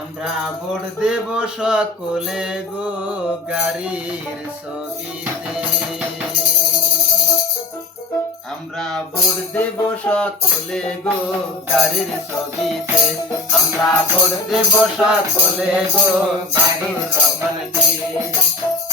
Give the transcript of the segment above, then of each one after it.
আমরা ভোট দেব সকলে গো গাড়ির ছবিতে। আমরা ভোট দেব সকলে গো গাড়ির ছবিতে। আমরা ভোট দেব সকলে গো গাড়ির রহমানকে।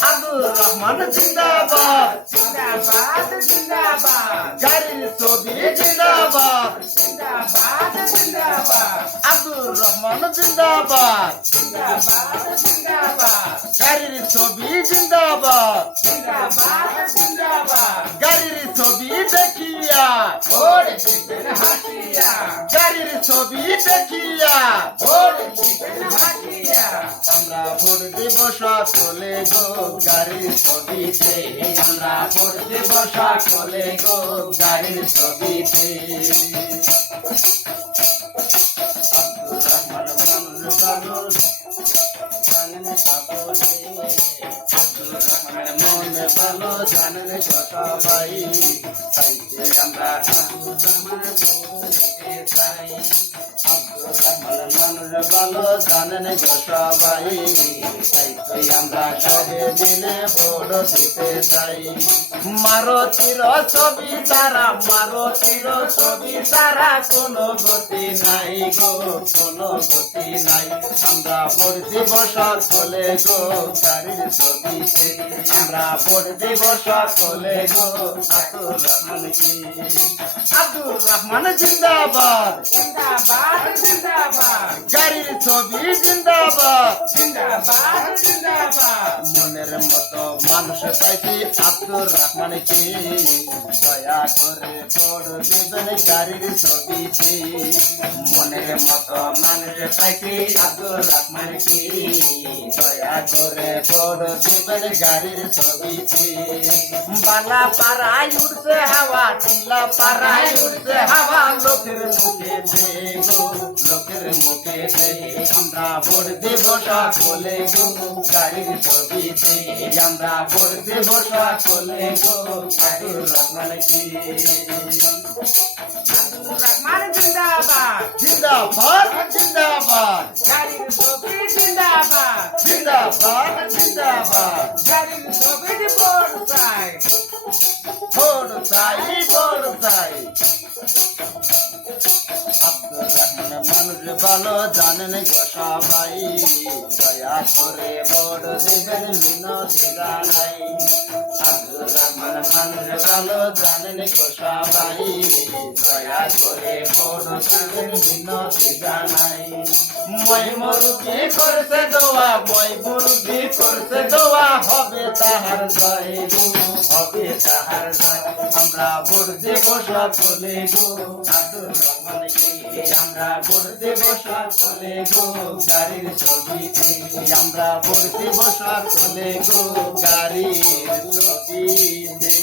আব্দুর রহমান জিন্দাবাদ জিন্দাবাদ জিন্দাবাদ গাড়ির ছবি জিন্দাবাদ জিন্দাবাদ জিন্দাবাদ আব্দুর রহমান জিন্দাবাদ জিন্দাবাদ জিন্দাবাদ গাড়ির ছবি জিন্দাবাদ জিন্দাবাদ জিন্দাবাদ গাড়ির ছবি দেখিয়া ভোট দিবেন হাসিয়া গাড়ির ছবি দেখিয়া ভোট দিবেন হাসিয়া আমরা ভোট দেব সকলে গো গাড়ির ছবিতে। আমরা ভোট দেব সকলে গো গাড়ির ছবিতে। আব্দুর রহমান মানুষ ভালো জানেন সকলে। আব্দুর রহমান মন ভালো জানেন সবাই। তাইতে আমরা আব্দুর রহমান বলতে চাই। আব্দুর রহমান মানুষ ভালো জানেন সবাই। তাইতে আমরা সবে মিলে ভোট দিতে চাই। মারো তীর ছবি তারা মারো তীর ছবি তারা কোনো গতি নাই গো কোনো গতি নাই। আমরা ভোট দিব সকলে গো গাড়ির ছবিতে। আমরা ভোট দিব সকলে গো আব্দুর রহমানকে। আব্দুর রহমান জিন্দাবাদ জিন্দাবাদ জিন্দাবাদ গাড়ির ছবি জিন্দাবাদ জিন্দাবাদ জিন্দাবাদ মনের মতো মানুষ পাইছি আব্দুর রহমানকে। দয়া করে ভোট দেবেন গাড়ির ছবিতে। মনের মতো মানুষ পাইছি আব্দুর রহমানকে। দয়া করে ভোট দেবেন গাড়ির ছবিতে। বালা পাড়ায় উঠছে হাওয়া টিলা পাড়ায় উঠছে হাওয়া লোকের মুখে দেখো লোকের মুখে আমরা ভোট দেব সকলে গো গাড়ির ছবিতে। আমরা ভোট দেব সকলে গো আব্দুর রহমানকে। আব্দুর রহমান জিন্দাবাদ জিন্দাবাদ জিন্দাবাদ গাড়ির ছবি জিন্দাবাদ জিন্দাবাদ জিন্দাবাদ গাড়ির ছবি ভোট চাই ভোট চাই ভোট চাই। আব্দুর রহমান মানুষ ভালো জানেন গো সবাই। দয়া করে ভোট দেবেন মিনতি জানাই। আব্দুর রহমান মানুষ ভালো জানেন গো সবাই। দয়া করে ভোট দেবেন মিনতি জানাই। মই মুরুবি করছে দোয়া মই মুরুবি করছে দোয়া হবে তাহার জয় গো হবে তাহার জয়। আমরা ভোট দেব সকলে গো আব্দুর রহমানকে। আমরা ভোট দেব সকলে গো গাড়ির ছবিতে। আমরা ভোট দেব সকলে গো গাড়ির ছবিতে।